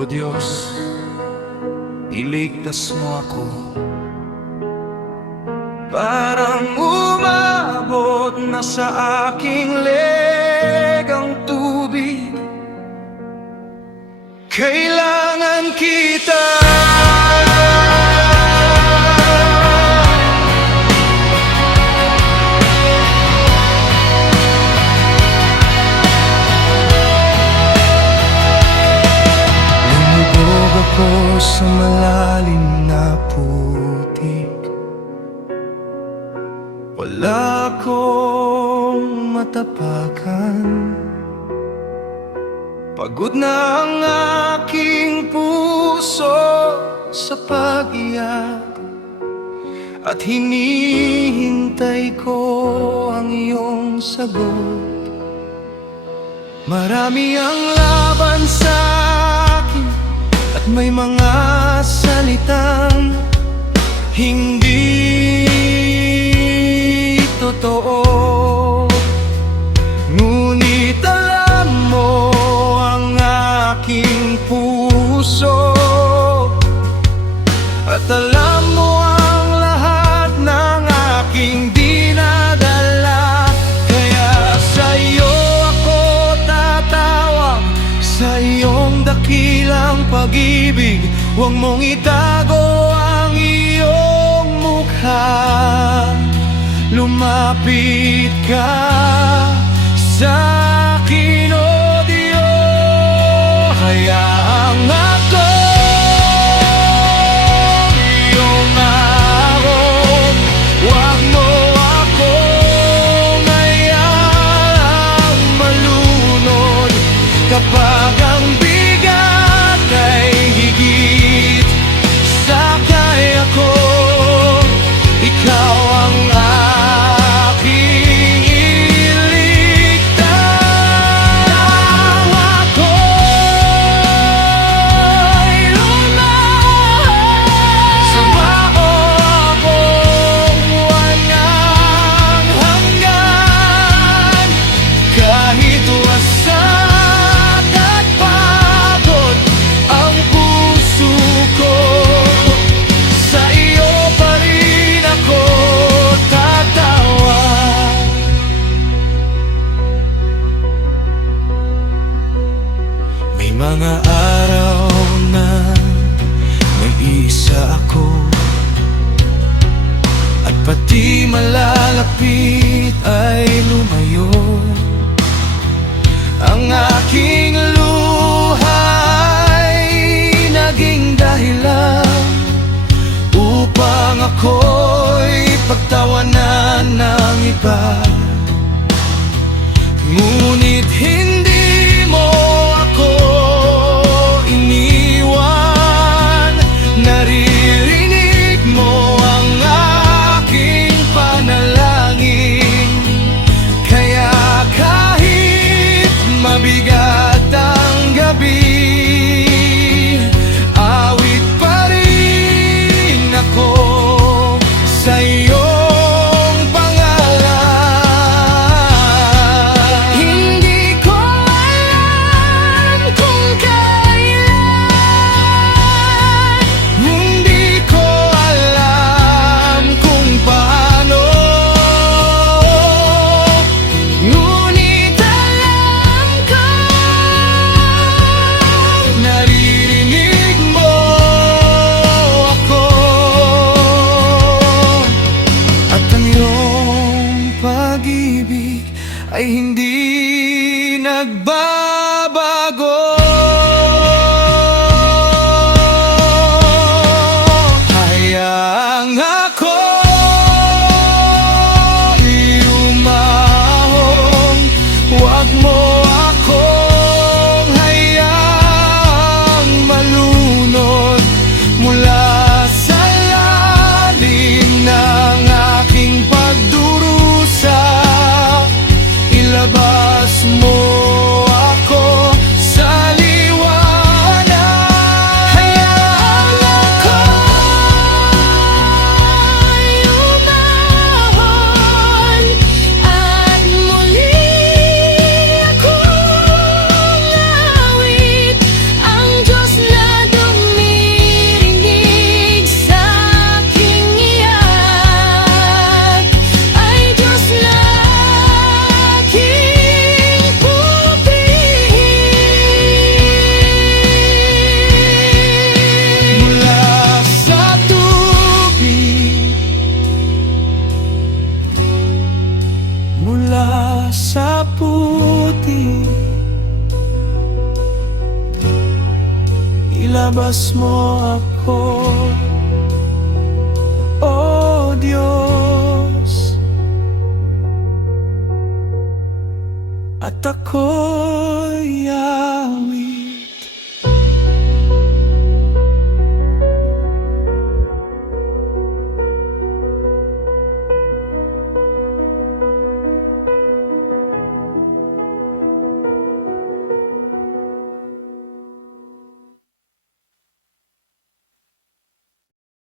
O Diyos, iligtas mo ako. Parang umabot na sa aking legang tubig, kailangan kita. Lumubog ako sa malalim na putik, wala akong matapakan. Pagod na ang aking puso sa pag-iyak, at hinihintay ko ang iyong sagot. Marami ang laban sa akin, at may mga salitang hindi totoo. Ngunit alam mo ang aking puso, at alam mo ang lahat ng aking dinadala. Kaya sa iyo ako tatawag, sa iyong dakilang pag-ibig. Huwag mong itago ang iyong mukha. Lumapit ka sa akin, O Diyos. Hayaang ako iyong araw, huwag mo akong hayaang malunod. Kapag ang bigat ay higit sa kaya ko, ikaw ang mga araw na mag-iisa ako, at pati malalapit ay lumayo. Ang aking luha ay naging dahilan upang ako'y pagtawanan ng iba. Ngunit hindi mo ako iniwan. Naririnig mo ang aking panalangin. Kaya kahit mabigat ang gabi, awit pa rin ako sa iyong pangalan. Hindi ko alam kung kailan, hindi ko alam kung paano, ngunit alam ko naririnig mo ako. At ang iyong pag-ibig ay hindi nagbabago. Hayaang ako umahon, huwag mo akong hayaang malunod mula sa lalim ng aking pagdurusa. Ilabas mo Pinalabas mo ako, O Diyos, at ako'y